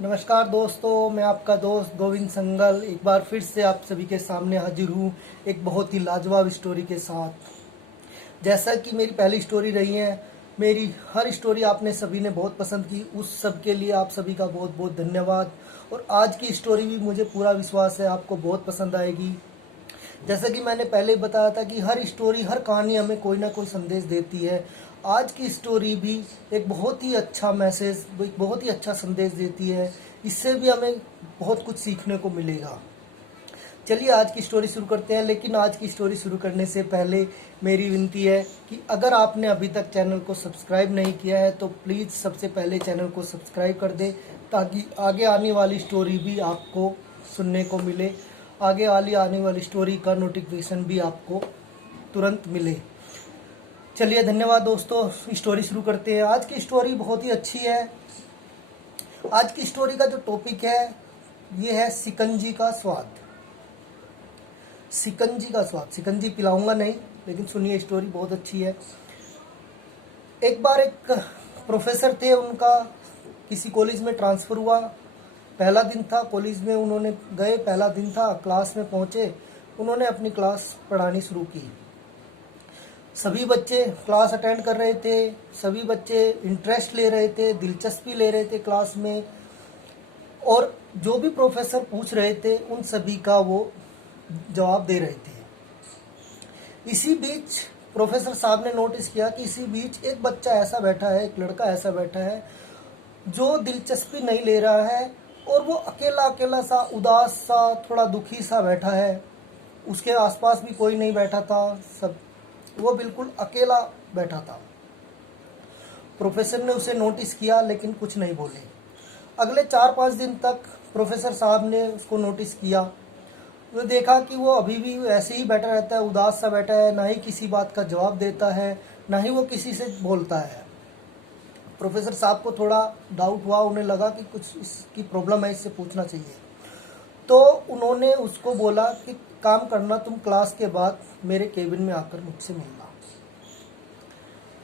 नमस्कार दोस्तों, मैं आपका दोस्त गोविंद संगल एक बार फिर से आप सभी के सामने हाजिर हूँ एक बहुत ही लाजवाब स्टोरी के साथ। जैसा कि मेरी पहली स्टोरी रही है, मेरी हर स्टोरी आपने सभी ने बहुत पसंद की। उस सब के लिए आप सभी का बहुत बहुत धन्यवाद। और आज की स्टोरी भी मुझे पूरा विश्वास है आपको बहुत पसंद आएगी। जैसा कि मैंने पहले बताया था कि हर स्टोरी, हर कहानी हमें कोई ना कोई संदेश देती है। आज की स्टोरी भी एक बहुत ही अच्छा मैसेज, एक बहुत ही अच्छा संदेश देती है। इससे भी हमें बहुत कुछ सीखने को मिलेगा। चलिए आज की स्टोरी शुरू करते हैं। लेकिन आज की स्टोरी शुरू करने से पहले मेरी विनती है कि अगर आपने अभी तक चैनल को सब्सक्राइब नहीं किया है तो प्लीज़ सबसे पहले चैनल को सब्सक्राइब कर दें, ताकि आगे आने वाली स्टोरी भी आपको सुनने को मिले। आने वाली स्टोरी का नोटिफिकेशन भी आपको तुरंत मिले। चलिए धन्यवाद दोस्तों, स्टोरी शुरू करते हैं। आज की स्टोरी बहुत ही अच्छी है। आज की स्टोरी का जो टॉपिक है ये है शिकंजी का स्वाद। शिकंजी का स्वाद, शिकंजी पिलाऊंगा नहीं, लेकिन सुनिए स्टोरी बहुत अच्छी है। एक बार एक प्रोफेसर थे, उनका किसी कॉलेज में ट्रांसफ़र हुआ। पहला दिन था कॉलेज में, उन्होंने गए, पहला दिन था, क्लास में पहुंचे, उन्होंने अपनी क्लास पढ़ानी शुरू की। सभी बच्चे क्लास अटेंड कर रहे थे, सभी बच्चे इंटरेस्ट ले रहे थे, दिलचस्पी ले रहे थे क्लास में, और जो भी प्रोफेसर पूछ रहे थे उन सभी का वो जवाब दे रहे थे। इसी बीच प्रोफेसर साहब ने नोटिस किया कि इसी बीच एक बच्चा ऐसा बैठा है, एक लड़का ऐसा बैठा है जो दिलचस्पी नहीं ले रहा है, और वो अकेला अकेला सा, उदास सा, थोड़ा दुखी सा बैठा है। उसके आसपास भी कोई नहीं बैठा था, सब वो बिल्कुल अकेला बैठा था। प्रोफेसर ने उसे नोटिस किया लेकिन कुछ नहीं बोले। अगले 4-5 दिन तक प्रोफेसर साहब ने उसको नोटिस किया। वो देखा कि वो अभी भी ऐसे ही बैठा रहता है, उदास सा बैठा है, ना ही किसी बात का जवाब देता है, ना ही वो किसी से बोलता है। प्रोफेसर साहब को थोड़ा डाउट हुआ, उन्हें लगा कि कुछ इसकी प्रॉब्लम है, इससे पूछना चाहिए। तो उन्होंने उसको बोला कि काम करना, तुम क्लास के बाद मेरे केबिन में आकर मुझसे मिलना।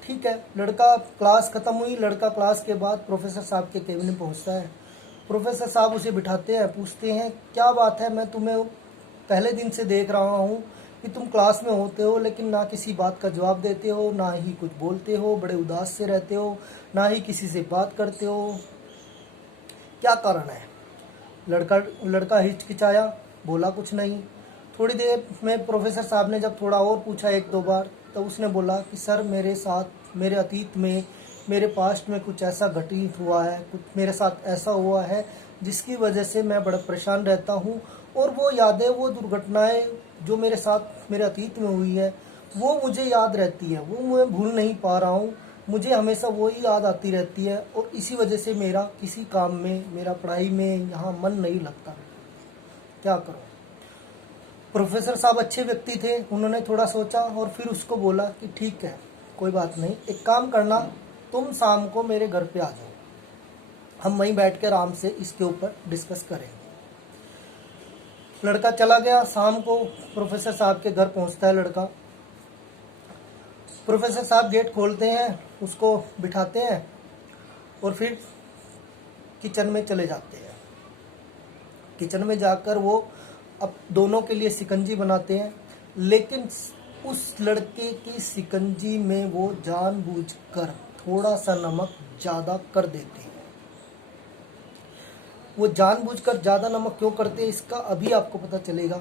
ठीक है, लड़का, क्लास खत्म हुई, लड़का क्लास के बाद प्रोफेसर साहब के केबिन में पहुंचता है। प्रोफेसर साहब उसे बिठाते हैं, पूछते हैं क्या बात है, मैं तुम्हें पहले दिन से देख रहा हूँ कि तुम क्लास में होते हो लेकिन ना किसी बात का जवाब देते हो, ना ही कुछ बोलते हो, बड़े उदास से रहते हो, ना ही किसी से बात करते हो, क्या कारण है। लड़का हिचकिचाया, बोला कुछ नहीं। थोड़ी देर में प्रोफेसर साहब ने जब थोड़ा और पूछा 1-2 बार, तो उसने बोला कि सर, मेरे साथ, मेरे अतीत में, मेरे पास्ट में कुछ ऐसा घटित हुआ है, कुछ मेरे साथ ऐसा हुआ है जिसकी वजह से मैं बड़ा परेशान रहता हूँ, और वो यादें, वो दुर्घटनाएं जो मेरे साथ मेरे अतीत में हुई है वो मुझे याद रहती है, वो मैं भूल नहीं पा रहा हूँ। मुझे हमेशा वो ही याद आती रहती है, और इसी वजह से मेरा किसी काम में, मेरा पढ़ाई में यहाँ मन नहीं लगता। क्या करूँ। प्रोफेसर साहब अच्छे व्यक्ति थे, उन्होंने थोड़ा सोचा और फिर उसको बोला कि ठीक है, कोई बात नहीं, एक काम करना, तुम शाम को मेरे घर पे आ जाओ, हम वहीं बैठ कर आराम से इसके ऊपर डिस्कस करेंगे। लड़का चला गया। शाम को प्रोफेसर साहब के घर पहुंचता है लड़का। प्रोफेसर साहब गेट खोलते हैं, उसको बिठाते हैं और फिर किचन में चले जाते हैं। किचन में जाकर वो अब दोनों के लिए शिकंजी बनाते हैं, लेकिन उस लड़के की शिकंजी में वो जानबूझकर थोड़ा सा नमक ज़्यादा कर देते हैं। वो जानबूझकर ज़्यादा नमक क्यों करते हैं इसका अभी आपको पता चलेगा।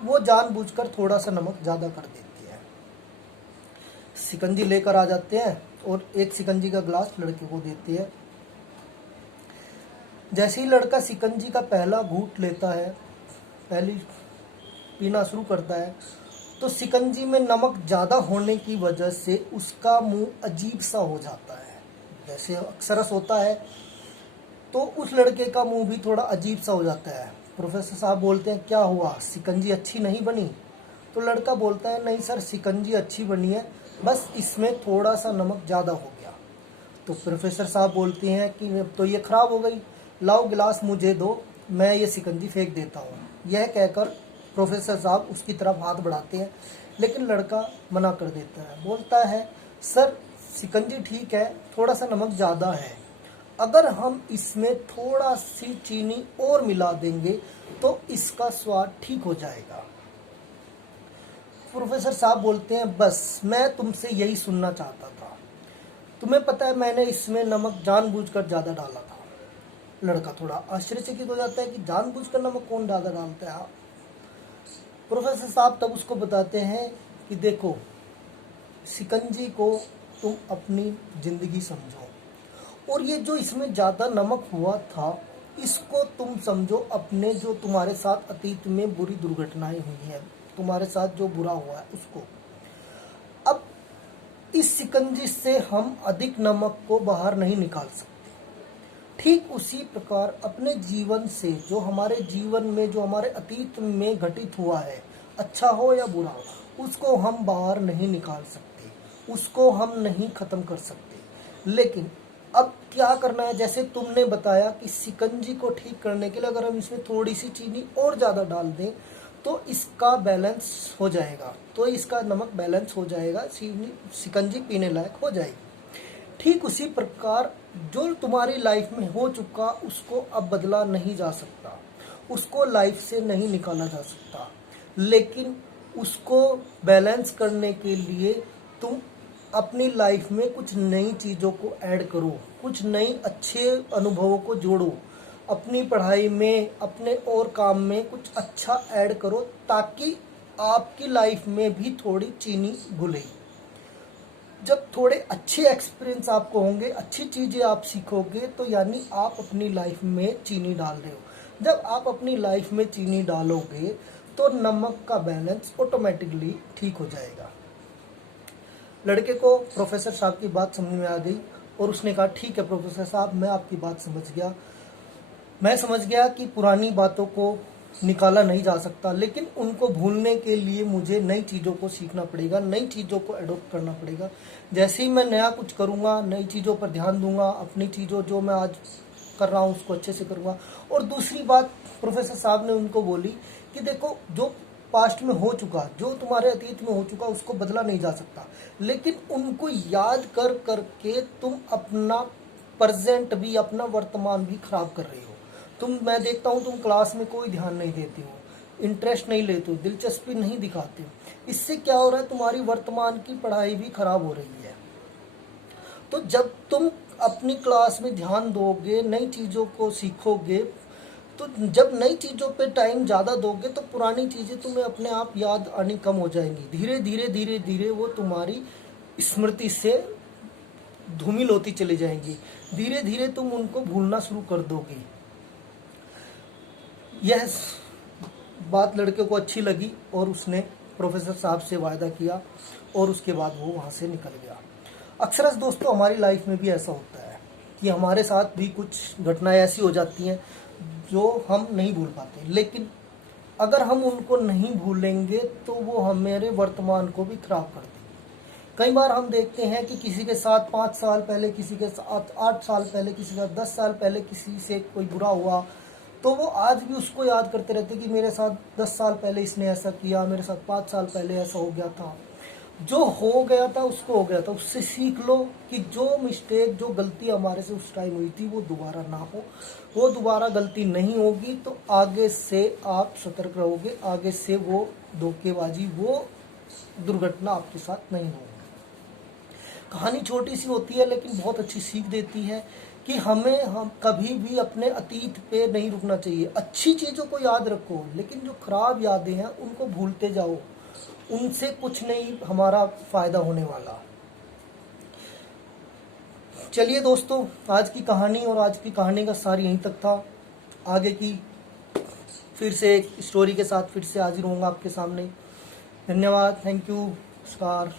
वो जानबूझकर थोड़ा सा नमक ज़्यादा कर देते हैं। शिकंजी लेकर आ जाते हैं और एक शिकंजी का ग्लास लड़के को देते हैं। जैसे ही लड़का शिकंजी का पहला घूंट लेता है, पहली पीना शुरू करता है, तो शिकंजी में नमक ज़्यादा होने की वजह से उसका मुंह अजीब सा हो जाता है। जैसे अक्सर होता है, तो उस लड़के का मुंह भी थोड़ा अजीब सा हो जाता है। प्रोफेसर साहब बोलते हैं क्या हुआ, शिकंजी अच्छी नहीं बनी। तो लड़का बोलता है नहीं सर, शिकंजी अच्छी बनी है, बस इसमें थोड़ा सा नमक ज़्यादा हो गया। तो प्रोफेसर साहब बोलते हैं कि अब तो ये ख़राब हो गई, लाओ गिलास मुझे दो, मैं ये शिकंजी फेंक देता हूँ। यह कहकर प्रोफेसर साहब उसकी तरफ हाथ बढ़ाते हैं, लेकिन लड़का मना कर देता है। बोलता है सर, शिकंजी ठीक है, थोड़ा सा नमक ज़्यादा है, अगर हम इसमें थोड़ा सी चीनी और मिला देंगे तो इसका स्वाद ठीक हो जाएगा। प्रोफेसर साहब बोलते हैं, बस मैं तुमसे यही सुनना चाहता था। तुम्हें पता है मैंने इसमें नमक जानबूझकर ज़्यादा डाला था। लड़का थोड़ा आश्चर्यचकित हो जाता है कि जानबूझकर नमक कौन ज़्यादा डालता है। प्रोफेसर साहब तब उसको बताते हैं कि देखो, शिकंजी को तुम अपनी ज़िंदगी समझो, और ये जो इसमें ज़्यादा नमक हुआ था इसको तुम समझो अपने जो तुम्हारे साथ अतीत में बुरी दुर्घटनाएं हुई हैं, तुम्हारे साथ जो बुरा हुआ है उसको। अब इस शिकंजी से हम अधिक नमक को बाहर नहीं निकाल सकते। ठीक उसी प्रकार अपने जीवन से, जो हमारे जीवन में, जो हमारे अतीत में घटित हुआ है, अच्छा हो या बुरा हो, उसको हम बाहर नहीं निकाल सकते, उसको हम नहीं खत्म कर सकते। लेकिन अब क्या करना है, जैसे तुमने बताया कि शिकंजी को ठीक करने के लिए अगर हम इसमें थोड़ी सी चीनी और ज़्यादा डाल दें तो इसका बैलेंस हो जाएगा, तो इसका नमक बैलेंस हो जाएगा, शिकंजी पीने लायक हो जाएगी। ठीक उसी प्रकार जो तुम्हारी लाइफ में हो चुका उसको अब बदला नहीं जा सकता, उसको लाइफ से नहीं निकाला जा सकता, लेकिन उसको बैलेंस करने के लिए तुम अपनी लाइफ में कुछ नई चीज़ों को ऐड करो, कुछ नई अच्छे अनुभवों को जोड़ो, अपनी पढ़ाई में, अपने और काम में कुछ अच्छा ऐड करो, ताकि आपकी लाइफ में भी थोड़ी चीनी घुले। जब थोड़े अच्छे एक्सपीरियंस आपको होंगे, अच्छी चीज़ें आप सीखोगे, तो यानी आप अपनी लाइफ में चीनी डाल रहे हो। जब आप अपनी लाइफ में चीनी डालोगे तो नमक का बैलेंस ऑटोमेटिकली ठीक हो जाएगा। लड़के को प्रोफेसर साहब की बात समझ में आ गई और उसने कहा, ठीक है प्रोफेसर साहब, मैं आपकी बात समझ गया। मैं समझ गया कि पुरानी बातों को निकाला नहीं जा सकता, लेकिन उनको भूलने के लिए मुझे नई चीज़ों को सीखना पड़ेगा, नई चीज़ों को एडॉप्ट करना पड़ेगा। जैसे ही मैं नया कुछ करूँगा, नई चीज़ों पर ध्यान दूंगा, अपनी चीज़ों जो मैं आज कर रहा हूँ उसको अच्छे से करूँगा। और दूसरी बात प्रोफेसर साहब ने उनको बोली कि देखो, जो पास्ट में हो चुका, जो तुम्हारे अतीत में हो चुका, उसको बदला नहीं जा सकता, लेकिन उनको याद कर करके तुम अपना प्रेजेंट भी, अपना वर्तमान भी खराब कर रही हो। मैं देखता हूँ तुम क्लास में कोई ध्यान नहीं देती हो, इंटरेस्ट नहीं लेते हो, दिलचस्पी नहीं दिखाते हो। इससे क्या हो रहा है, तुम्हारी वर्तमान की पढ़ाई भी खराब हो रही है। तो जब तुम अपनी क्लास में ध्यान दोगे, नई चीज़ों को सीखोगे, तो जब नई चीज़ों पे टाइम ज़्यादा दोगे तो पुरानी चीज़ें तुम्हें अपने आप याद आनी कम हो जाएंगी। धीरे धीरे धीरे धीरे वो तुम्हारी स्मृति से धूमिल होती चली जाएंगी, धीरे धीरे तुम उनको भूलना शुरू कर दोगे। यह बात लड़के को अच्छी लगी और उसने प्रोफेसर साहब से वायदा किया और उसके बाद वो वहाँ से निकल गया। अक्सर दोस्तों हमारी लाइफ में भी ऐसा होता है कि हमारे साथ भी कुछ घटनाएं ऐसी हो जाती हैं जो हम नहीं भूल पाते, लेकिन अगर हम उनको नहीं भूलेंगे तो वो हमारे वर्तमान को भी खराब कर देंगे। कई बार हम देखते हैं कि किसी के साथ 5 साल पहले, किसी के साथ 8 साल पहले, किसी के साथ 10 साल पहले किसी से कोई बुरा हुआ, तो वो आज भी उसको याद करते रहते कि मेरे साथ 10 साल पहले इसने ऐसा किया, मेरे साथ 5 साल पहले ऐसा हो गया था। जो हो गया था उसको हो गया था, उससे सीख लो कि जो मिस्टेक, जो गलती हमारे से उस टाइम हुई थी वो दोबारा ना हो, वो दोबारा गलती नहीं होगी। तो आगे से आप सतर्क रहोगे, आगे से वो धोखेबाजी, वो दुर्घटना आपके साथ नहीं होगी। कहानी छोटी सी होती है लेकिन बहुत अच्छी सीख देती है कि हम कभी भी अपने अतीत पे नहीं रुकना चाहिए। अच्छी चीज़ों को याद रखो, लेकिन जो खराब यादें हैं उनको भूलते जाओ, उनसे कुछ नहीं हमारा फायदा होने वाला। चलिए दोस्तों, आज की कहानी और आज की कहानी का सार यहीं तक था। आगे की फिर से एक स्टोरी के साथ फिर से हाजिर होऊंगा आपके सामने। धन्यवाद, थैंक यू, नमस्कार।